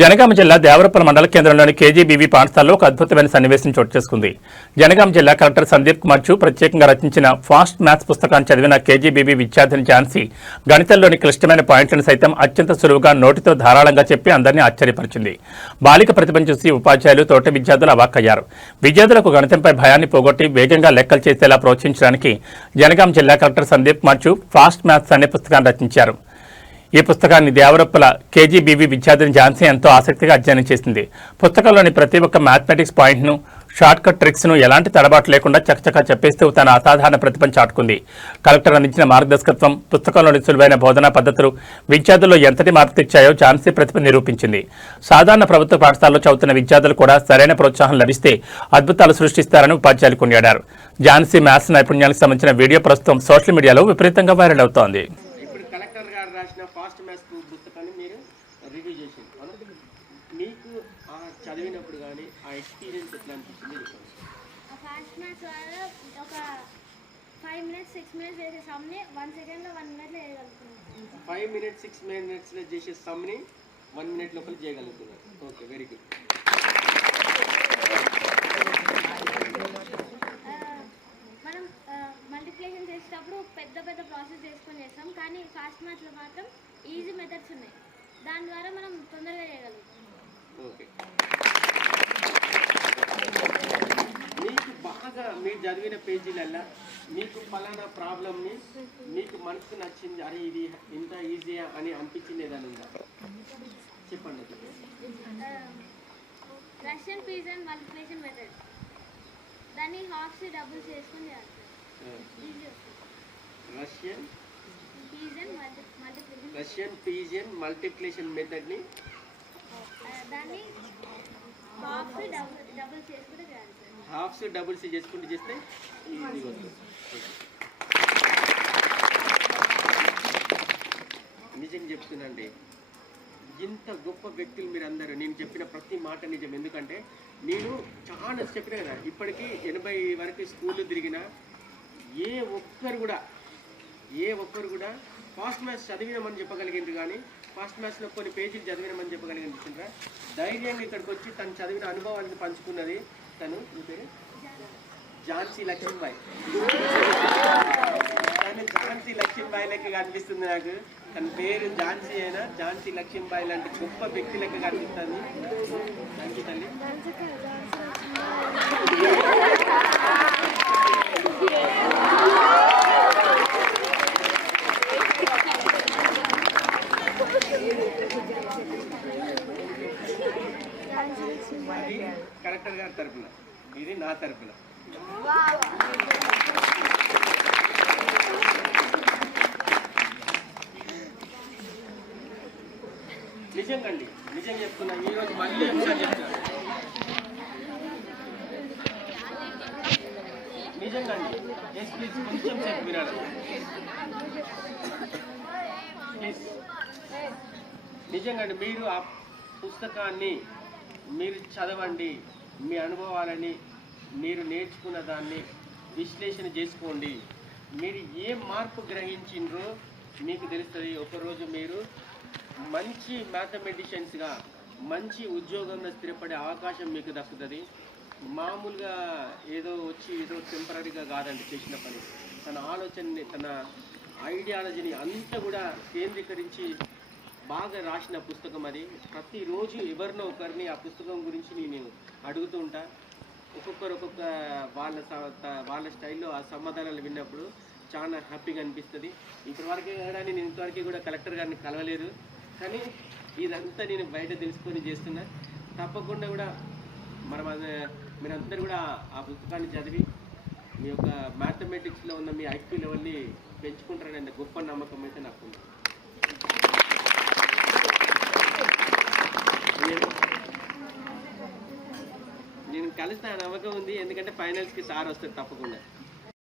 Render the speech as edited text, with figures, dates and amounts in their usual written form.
జనగామ జిల్లా దేవరపల్లి మండల కేంద్రంలోని కేజీబీవీ పాఠశాలలో ఒక అద్భుతమైన సన్నివేశం చోటు చేసుకుంది. జనగామ జిల్లా కలెక్టర్ సందీప్ కుమార్ చూ ప్రత్యేకంగా రచించిన ఫాస్ట్ మ్యాథ్స్ పుస్తకాన్ని చదివిన కేజీబీవీ విద్యార్థిని ఝాన్సీ గణితంలోని క్లిష్టమైన పాయింట్లను సైతం అత్యంత సులువుగా నోటితో ధారాళంగా చెప్పి అందరినీ ఆశ్చర్యపరిచింది. బాలిక ప్రతిభను చూసి ఉపాధ్యాయులు, తోటి విద్యార్థులు అవాక్కయ్యారు. విద్యార్థులకు గణితంపై భయాన్ని పోగొట్టి వేగంగా లెక్కలు చేసేలా ప్రోత్సహించడానికి జనగామ జిల్లా కలెక్టర్ సందీప్ కుమార్ చూ ఫాస్ట్ మ్యాథ్స్ అనే పుస్తకాన్ని రచించారు. ఈ పుస్తకాన్ని దేవరప్పల కేజీబీవీ విద్యార్థిని ఝాన్సీ ఎంతో ఆసక్తిగా అధ్యయనం చేసింది. పుస్తకంలోని ప్రతి ఒక్క మ్యాథమెటిక్స్ పాయింట్ను, షార్ట్ కట్ ట్రిక్స్ను ఎలాంటి తడబాటు లేకుండా చకచకా చెప్పేస్తూ తన అసాధారణ ప్రతిభను చాటుకుంది. కలెక్టర్ అందించిన మార్గదర్శకత్వం, పుస్తకంలోని సులువైన బోధనా పద్ధతులు విద్యార్థుల్లో ఎంతటి మార్పు తెచ్చాయో ఝాన్సీ ప్రతిభ నిరూపించింది. సాధారణ ప్రభుత్వ పాఠశాలలో చదువుతున్న విద్యార్థులు కూడా సరైన ప్రోత్సాహం లభిస్తే అద్భుతాలు సృష్టిస్తారని ఉపాధ్యాయులు కొనియాడారు. ఝాన్సీ మ్యాథ్స్ నైపుణ్యాలకు సంబంధించిన వీడియో ప్రస్తుతం సోషల్ మీడియాలో విపరీతంగా వైరల్ అవుతోంది. రాసిన ఫాస్ట్ మ్యాథ్స్ పుస్తకాన్ని మీరు రివ్యూ చేసింది. మీకు ఆ చదివినప్పుడు కానీ ఆ ఎక్స్పీరియన్స్ ఎట్లా అనిపించింది? ఫాస్ట్ మ్యాథ్స్ వల్ల ఒక 5 minutes 6 minutes చేసే సమ్ని 1 సెకండ్లో 1 minute చేయగలుగుతున్నాం. 5 minutes 6 minutes చేసే సమ్ని 1 minute లోపల చేయగలుగుతున్నారు. Okay, very good. మనం మల్టిప్లికేషన్ చేసేటప్పుడు పెద్ద పెద్ద ప్రాసెస్ చేసుకొని చేస్తాం, కానీ ఫాస్ట్ మ్యాథ్స్లో మాత్రం ఈజీ మెథడ్స్ ఉన్నాయి. దాని ద్వారా మనం తొందరగా చేయగలుగుతాం. ఓకే, మీకు బాగా మీరు చదివిన పేజీలల్లో మీకు ఫలానా ప్రాబ్లమ్ని మీకు మనసుకు నచ్చింది, అరే ఇది ఇంత ఈజీయా అని అనిపించింది ఏదైనా ఉందా? చెప్పండి. రష్యన్ పీజన్ మల్టిప్లికేషన్ మెథడ్, దాన్ని హాఫ్స్ డబుల్స్ చేసుకొని చేయాలి. రష్యన్ పీజియన్ మల్టిప్లికేషన్ మెథడ్ ని దాన్ని హాఫ్స్ డబుల్స్ చేసుకుంటూ చేస్తే ఈజీ వస్తుంది. నిజం చెప్తున్నాండి, ఇంత గొప్ప వ్యక్తులు మీరు అందరూ. నేను చెప్పిన ప్రతి మాట నిజం. ఎందుకంటే నేను చాలా చెప్పిన కదా, ఇప్పటికీ 80 వరకు స్కూళ్ళు తిరిగిన ఏ ఒక్కరు కూడా ఫాస్ట్ మ్యాథ్స్ చదివినామని చెప్పగలిగిండ్రు, కానీ ఫాస్ట్ మ్యాథ్స్లో కొన్ని పేజీలు చదివినామని చెప్పగలిగిండ్రా. ధైర్యంగా ఇక్కడికి వచ్చి తను చదివిన అనుభవాన్ని పంచుకున్నది తను. మీ పేరు ఝాన్సీ లక్ష్మీబాయి. తను ఝాన్సీ లక్ష్మీబాయి లెక్క కనిపిస్తుంది నాకు. తన పేరు ఝాన్సీ అయినా ఝాన్సీ లక్ష్మీబాయి లాంటి గొప్ప వ్యక్తి లెక్క కనిపిస్తుంది. థ్యాంక్ యూ తల్లి. అది కలెక్టర్ గారి తరఫున, ఇది నా తరఫున. నిజంగా అండి, నిజం చెప్తున్నా. ఈరోజు మళ్ళీ ఒకసారి చెప్తున్నా, నిజంగా అండి. ఎస్ ప్లీజ్, కొంచెం సేపు వినాలి ప్లీజ్. నిజంగా అండి, మీరు ఆ పుస్తకాన్ని మీరు చదవండి, మీ అనుభవాలని, మీరు నేర్చుకున్న దాన్ని విశ్లేషణ చేసుకోండి. మీరు ఏ మార్పు గ్రహించిండ్రో మీకు తెలుస్తుంది. ఒకరోజు మీరు మంచి మ్యాథమెటిషియన్స్గా, మంచి ఉద్యోగంలో స్థిరపడే అవకాశం మీకు దక్కుతుంది. మామూలుగా ఏదో వచ్చి ఏదో టెంపరీగా కాదండి చేసిన పని. తన ఆలోచనని, తన ఐడియాలజీని అంతా కూడా కేంద్రీకరించి బాగా రాసిన పుస్తకం అది. ప్రతిరోజు ఎవరినో ఒకరిని ఆ పుస్తకం గురించి నేను అడుగుతూ ఉంటా. ఒక్కొక్కరు ఒక్కొక్క వాళ్ళ స్టైల్లో ఆ సమాధానాలు విన్నప్పుడు చాలా హ్యాపీగా అనిపిస్తుంది. ఇప్పటివరకే కానీ నేను ఇంతవరకు కూడా కలెక్టర్ గారిని కలవలేదు, కానీ ఇదంతా నేను బయట తెలుసుకొని చేస్తున్నా. తప్పకుండా కూడా మీరందరూ కూడా ఆ పుస్తకాన్ని చదివి మీ యొక్క మ్యాథమెటిక్స్లో ఉన్న మీ ఐక్యూ లెవెల్ని పెంచుకుంటారనే గొప్ప నమ్మకం అయితే నాకు ఉంది. నేను కలుస్తా నమ్మకం ఉంది, ఎందుకంటే ఫైనల్స్కి సార్ వస్తారు తప్పకుండా.